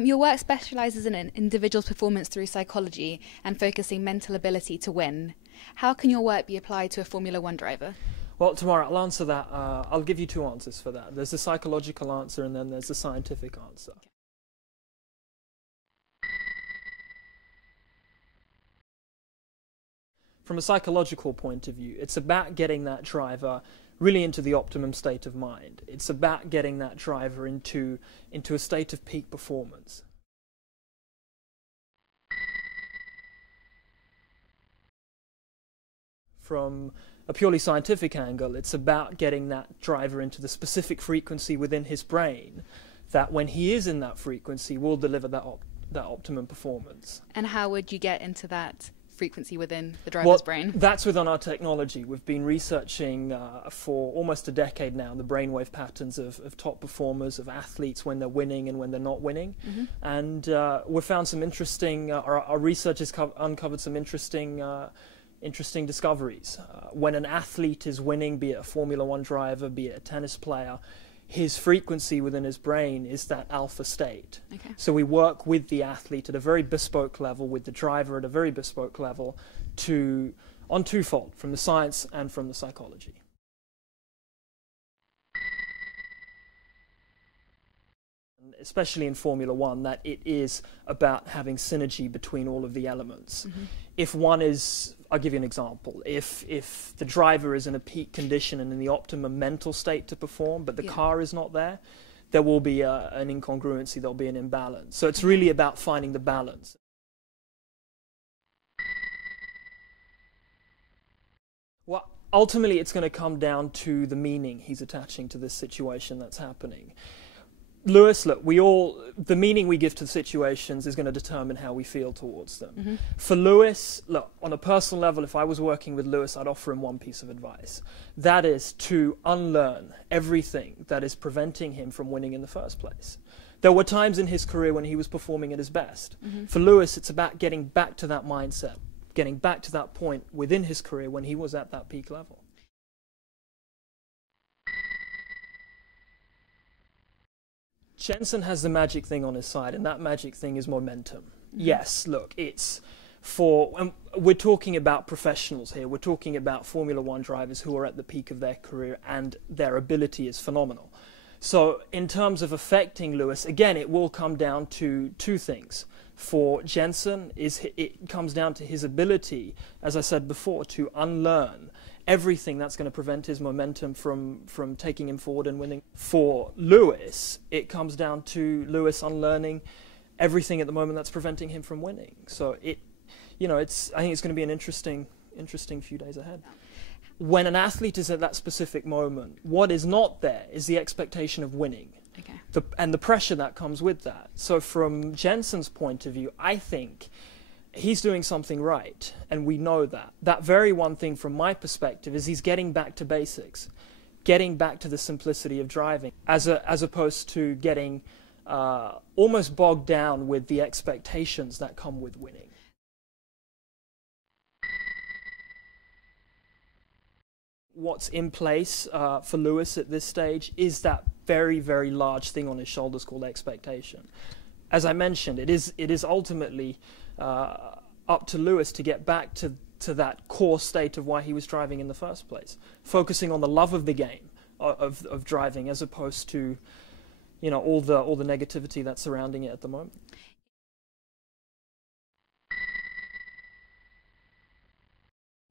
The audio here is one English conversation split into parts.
Your work specialises in an individual's performance through psychology and focusing mental ability to win. How can your work be applied to a Formula One driver? Well, Tamara, I'll answer that. I'll give you two answers for that. There's a psychological answer and then there's a scientific answer. From a psychological point of view, it's about getting that driver really into the optimum state of mind. It's about getting that driver into a state of peak performance. From a purely scientific angle, it's about getting that driver into the specific frequency within his brain that when he is in that frequency will deliver that optimum performance. And how would you get into that frequency within the driver's brain? That's within our technology. We've been researching for almost a decade now the brainwave patterns of top performers, of athletes when they're winning and when they're not winning. And we've found some interesting, our research has uncovered some interesting discoveries. When an athlete is winning, be it a Formula One driver, be it a tennis player, his frequency within his brain is that alpha state. Okay. So we work with the athlete at a very bespoke level, with the driver at a very bespoke level, on twofold, from the science and from the psychology. Especially in Formula One, that it is about having synergy between all of the elements. If one is, I'll give you an example, if the driver is in a peak condition and in the optimum mental state to perform, but the car is not there, there will be an incongruency, there'll be an imbalance. So it's really about finding the balance. Well, ultimately it's going to come down to the meaning he's attaching to this situation that's happening. Lewis, look, the meaning we give to the situations is going to determine how we feel towards them. For Lewis, look, on a personal level, if I was working with Lewis, I'd offer him one piece of advice. That is to unlearn everything that is preventing him from winning in the first place. There were times in his career when he was performing at his best. For Lewis, it's about getting back to that mindset, getting back to that point within his career when he was at that peak level. Jenson has the magic thing on his side, and that magic thing is momentum. Yes, look, and we're talking about professionals here. We're talking about Formula One drivers who are at the peak of their career, and their ability is phenomenal. So in terms of affecting Lewis, again, it will come down to two things. For Jenson, it comes down to his ability, as I said before, to unlearn everything that's going to prevent his momentum from taking him forward and winning. For Lewis, it comes down to Lewis unlearning everything at the moment that's preventing him from winning. So I think it's going to be an interesting few days ahead. When an athlete is at that specific moment, what is not there is the expectation of winning. Okay. And the pressure that comes with that. So from Jenson's point of view, I think he's doing something right, and we know that. That very one thing from my perspective is he's getting back to basics, getting back to the simplicity of driving, as opposed to getting almost bogged down with the expectations that come with winning. What's in place for Lewis at this stage is that very, very large thing on his shoulders called expectation. As I mentioned, it is ultimately up to Lewis to get back to that core state of why he was driving in the first place, focusing on the love of the game of driving, as opposed to all the negativity that's surrounding it at the moment.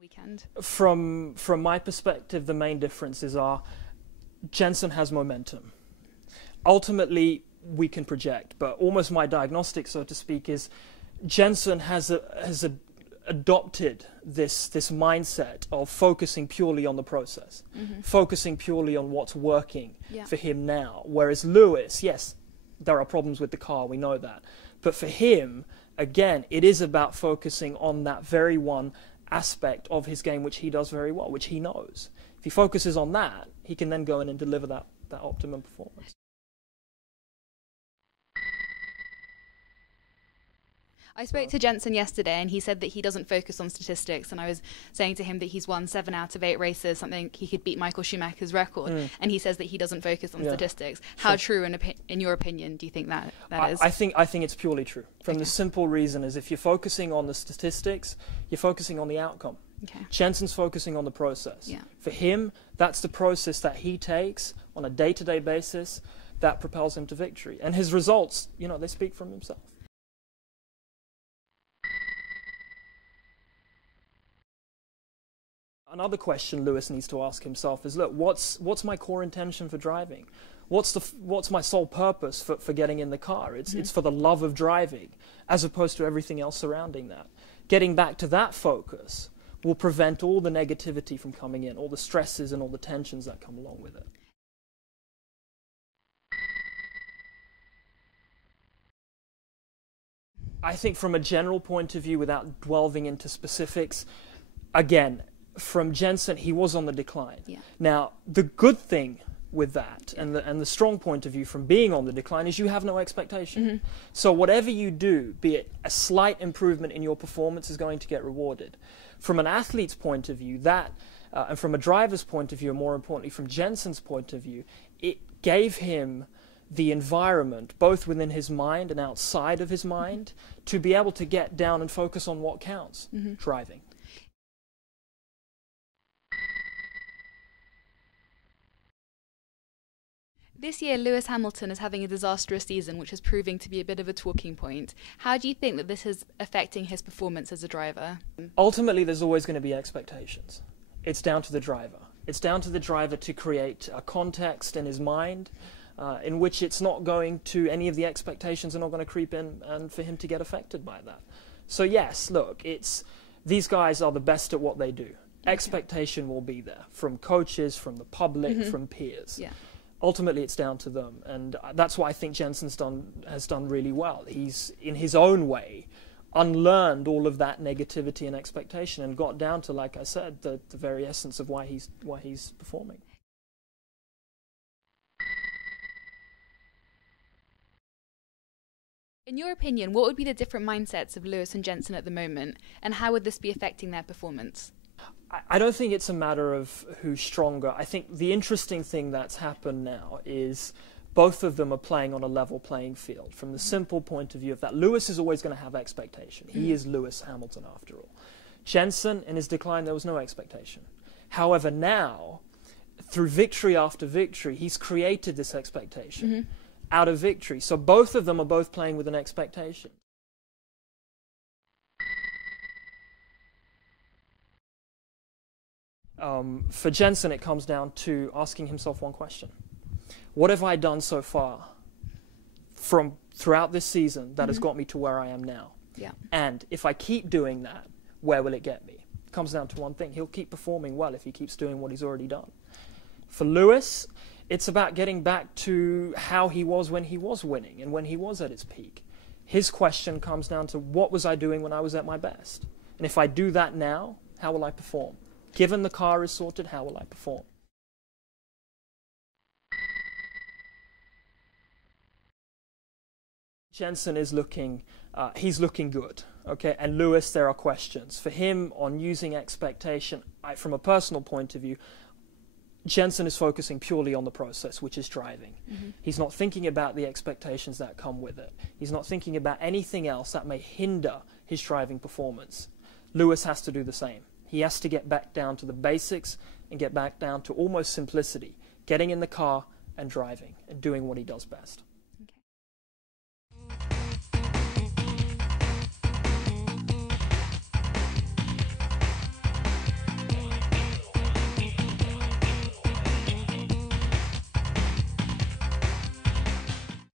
Weekend. From my perspective, the main differences are Jenson has momentum. Ultimately, we can project, but almost my diagnostic, so to speak, is Jenson has adopted this mindset of focusing purely on the process, focusing purely on what's working for him now. Whereas Lewis, yes, there are problems with the car, we know that, but for him, again, it is about focusing on that very one aspect of his game which he does very well, which he knows. If he focuses on that, he can then go in and deliver that optimum performance. I spoke to Jenson yesterday and he said that he doesn't focus on statistics, and I was saying to him that he's won 7 out of 8 races, something he could beat Michael Schumacher's record, and he says that he doesn't focus on statistics. How true, in your opinion, do you think that is? I think it's purely true, from the simple reason is if you're focusing on the statistics, you're focusing on the outcome. Okay. Jenson's focusing on the process. Yeah. For him, that's the process that he takes on a day-to-day basis that propels him to victory. And his results, they speak for himself. Another question Lewis needs to ask himself is, look, what's my core intention for driving? What's my sole purpose for getting in the car? It's for the love of driving, as opposed to everything else surrounding that. Getting back to that focus will prevent all the negativity from coming in, all the stresses and all the tensions that come along with it. I think from a general point of view, without delving into specifics, again, from Jenson, he was on the decline. Yeah. Now, the good thing with that, and the strong point of view from being on the decline, is you have no expectation. So whatever you do, be it a slight improvement in your performance, is going to get rewarded. From an athlete's point of view, and from a driver's point of view, and more importantly from Jenson's point of view, it gave him the environment, both within his mind and outside of his mind, to be able to get down and focus on what counts, driving. This year, Lewis Hamilton is having a disastrous season, which is proving to be a bit of a talking point. How do you think that this is affecting his performance as a driver? Ultimately, there's always going to be expectations. It's down to the driver. It's down to the driver to create a context in his mind in which any of the expectations are not going to creep in, and for him to get affected by that. So yes, look, these guys are the best at what they do. Expectation will be there from coaches, from the public, from peers. Yeah. Ultimately, it's down to them, and that's why I think Jenson's has done really well. He's, in his own way, unlearned all of that negativity and expectation, and got down to, like I said, the very essence of why he's performing. In your opinion, what would be the different mindsets of Lewis and Jenson at the moment, and how would this be affecting their performance? I don't think it's a matter of who's stronger. I think the interesting thing that's happened now is both of them are playing on a level playing field. From the simple point of view of that, Lewis is always going to have expectation. He is Lewis Hamilton, after all. Jenson, in his decline, there was no expectation. However, now, through victory after victory, he's created this expectation out of victory. So both of them are both playing with an expectation. For Jenson, it comes down to asking himself one question. What have I done so far throughout this season that has got me to where I am now? Yeah. And if I keep doing that, where will it get me? It comes down to one thing. He'll keep performing well if he keeps doing what he's already done. For Lewis, it's about getting back to how he was when he was winning and when he was at his peak. His question comes down to, what was I doing when I was at my best? And if I do that now, how will I perform? Given the car is sorted, how will I perform? Jenson is he's looking good, okay? And Lewis, there are questions. For him, on using expectation, from a personal point of view, Jenson is focusing purely on the process, which is driving. He's not thinking about the expectations that come with it. He's not thinking about anything else that may hinder his driving performance. Lewis has to do the same. He has to get back down to the basics and get back down to almost simplicity, getting in the car and driving and doing what he does best.